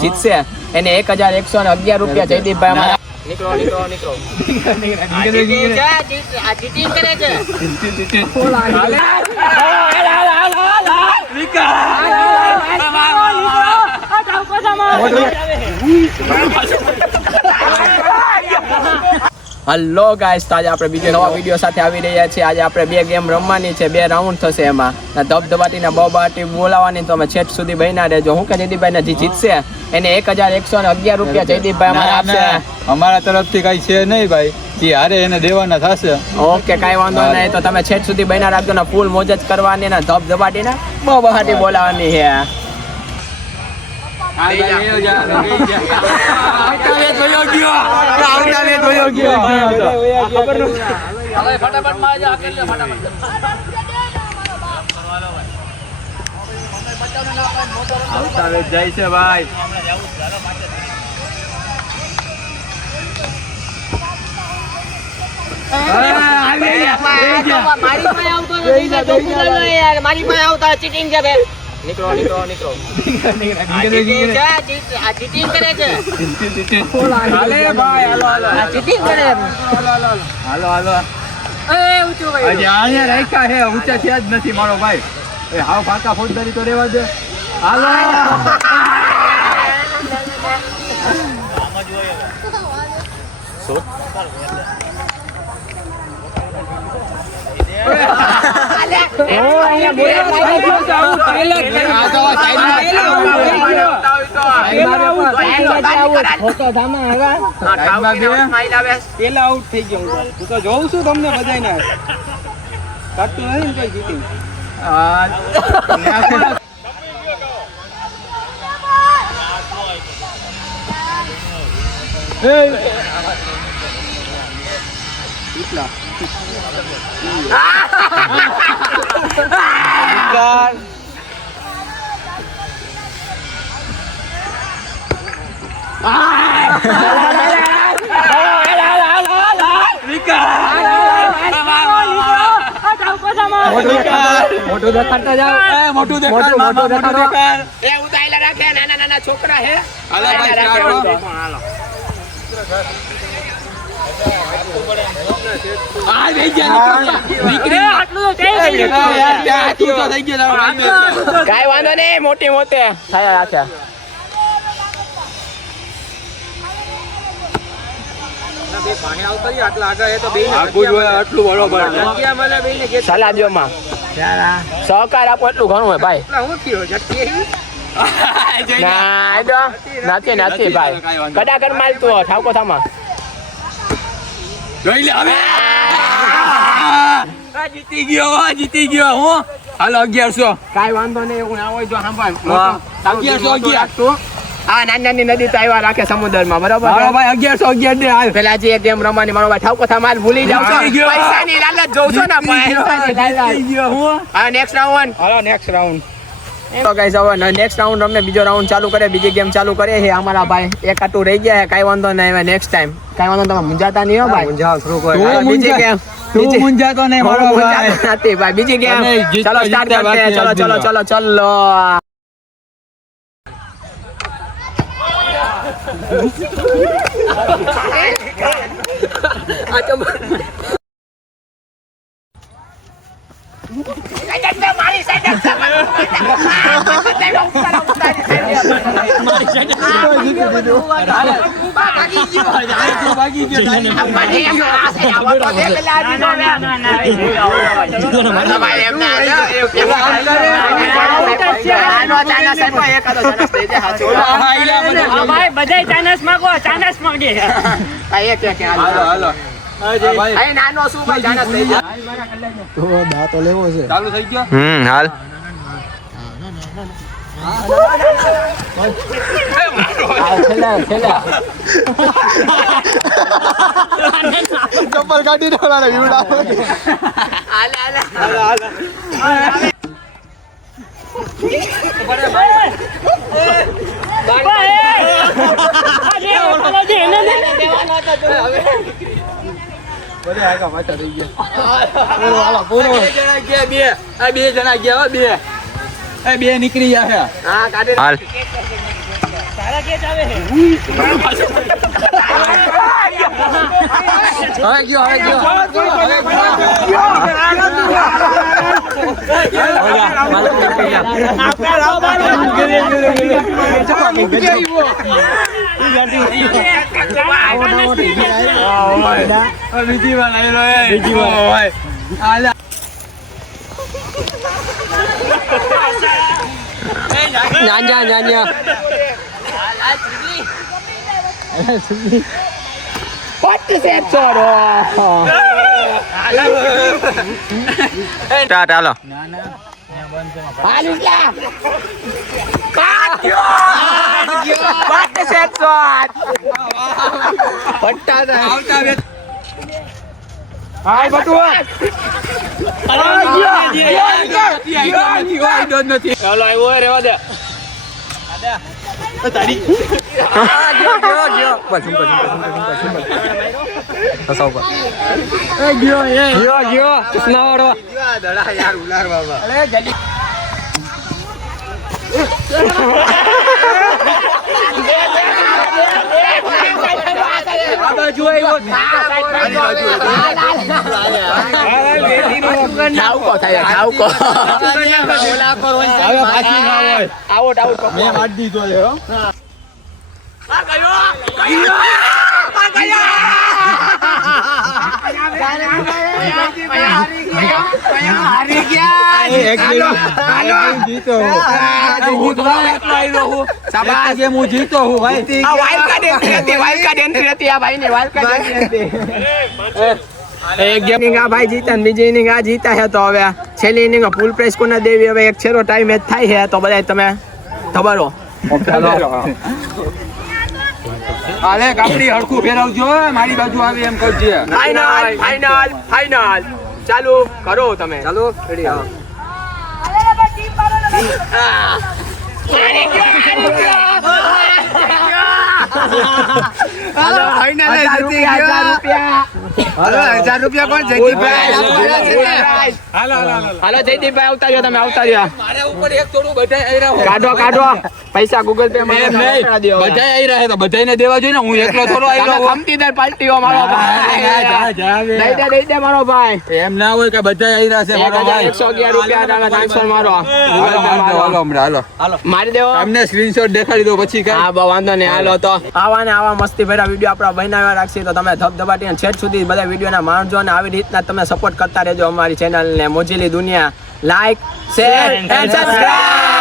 જીતશે એને 1111 રૂપિયા જયદીપભાઈ અમારા નીકળો હલો ગાઈસ, તો આજે આપણે બીજો નવા વિડીયો સાથે આવી રહ્યા છીએ. આજે આપણે 2 ગેમ રમવાની છે, 2 રાઉન્ડ થશે. એમાં ધબધબાટી ને બબાટી બોલાવાની, તો અમે છેટ સુધી બન્યા રહેજો. હું કે જયદીપભાઈ ને જે જીતશે એને 1111 રૂપિયા જયદીપભાઈ અમારા આપશે. અમારા તરફથી કઈ છે નહીં ભાઈ, જે હારે એને દેવાના થશે. ઓકે, કઈ વાંધો નહીં. તો તમે છેટ સુધી બન્યા રાખજો ને ફૂલ મોજ જ કરવાની ને ધબધબાટી ને બબાટી બોલાવાની છે. જાય છે ભાઈ. મારી પાસે આવતા ચીટિંગ છે. નીકળો ચીટિંગ કરે છે. હાલો અહીંયા રાખ્યા છે, ઊંચા થયા જ નથી મારો ભાઈ. હાવ ફાકા ફોજદારી તો રેવા દે. હાલો પેલા આઉટ થઈ ગયો. હું તો જોઉં છું તમને બધાને કાઢતું નથી ને કોઈ જીતી. મોટું દેખાડતા જાવ. મોટું દેખાડ. ઉતાયેલા રાખે નાના છોકરા હે. કઈ વાંધો નહીં, મોટી મોટે થયા રાખ્યા. આટલું બરોબર સલાદમાં સહકાર આપો એટલું ઘણું હોય ભાઈ. નથી ભાઈ, કડાકર માલતું ઠાકો થામાં જોઈ લે હવે. જીતી ગયો હું. હાલો 1100. કઈ વાંધો નહીં, એવું ના હોય જો સાંભળ 1111. આ નાની નદી તો આવ્યા રાખે સમુદ્રમાં, બરોબર મારો ભાઈ 1111 દે હાલ. પેલા જે ગેમ રમવાની મારો ભાઈ ઠાકો થા માલ ભૂલી જાવ છો. પૈસાની લાલચ જોઉં છો ને પૈસાની લાલચ. હા, નેક્સ્ટ રાઉન્ડ. હાલો નેક્સ્ટ રાઉન્ડ. તો ગાઈસ હવે નેક્સ્ટ રાઉન્ડ અમને બીજો રાઉન્ડ ચાલુ કરે, બીજી ગેમ ચાલુ કરે છે અમારા ભાઈ. એક આટું રહી ગયા છે, કઈ વાંધો નહીં. હવે નેક્સ્ટ ટાઈમ કઈ વાંધો, તમે મુંજાતા નહીં હો ભાઈ. બીજી ગેમ તું મુંજાતો નહીં મારો ભાઈ. નથી ભાઈ, બીજી ગેમ ચલો સ્ટાર્ટ કરતે हैं. ચલો મારી સાઈડ બધા ચાનસ માંગો, ચાનસ માંગે. નાનો શું ભાઈ જાણસ થઈ જાય. તો દાતો લેવો છે. ચાલુ થઈ ગયો. હાલ ચપ્પલ કાઢી દેવાના વિવડા. બે નીકળી ગયા. હાલ બીજી વાર લઈ લો બીજી વાર સ્ટાર્ટ હાલો મેં વાટ દીધો છે હો. એક જીતો હું જીતો હું ભાઈ. એક ગેમ આ ભાઈ જીતા ને બીજી ઇનિંગ આ જીતા છે. તો હવે છેલ્લી ઇનિંગ ફૂલ પ્રાઇસ કોને દેવી? હવે એક છેલ્લો ટાઈમ મેચ થાય છે તો બધા તમે ખબરો. હાલે કાપડી હરખું ફેરવજો મારી બાજુ આવે એમ કરજે. ફાઇનલ ફાઇનલ ફાઇનલ ચાલુ કરો તમે. ચાલો રેડી. હાલો જયદીપભાઈ આવતા રહ્યો તમે આવતા રહ્યો. કાઢો કાઢો પૈસા ગૂગલ પે માં બધા આવી રહ્યા તો બધાને દેવા જોઈએ ને. હું એકલો થોડો આવ્યો. ખમતીદાર પાર્ટીઓ મારો ભાઈ. દઈ દે મારો ભાઈ. એમ ના હોય કે બધા આવી રહ્યા છે મારો ભાઈ. 111 રૂપિયા ટ્રાન્સફર મારો. મારી દેવો. તમને સ્ક્રીનશોટ દેખાડી દો પછી કઈ. હા વાંધો નહીં. હાલો તો આવા ને આવા મસ્તી ભર્યા વિડીયો આપણા બનાવ્યા રાખશે તો તમે ધબધબાટી છેટ સુધી બધા વિડીયોના માણજો અને આવી રીતના તમે સપોર્ટ કરતા રહેજો અમારી ચેનલ ને મોજીલી દુનિયા. Like share and subscribe.